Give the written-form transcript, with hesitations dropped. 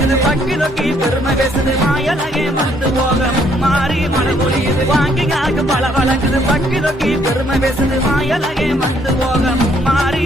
பழகுது பக்கிலோக்கி பெருமை பேசுது மாயலகே வந்து போக மாறி மழை பொழியுது வாங்கிங்காக்கு பல வழங்குது பக்கிலோக்கி பெருமை பேசுது மாயலகே வந்து போக மாறி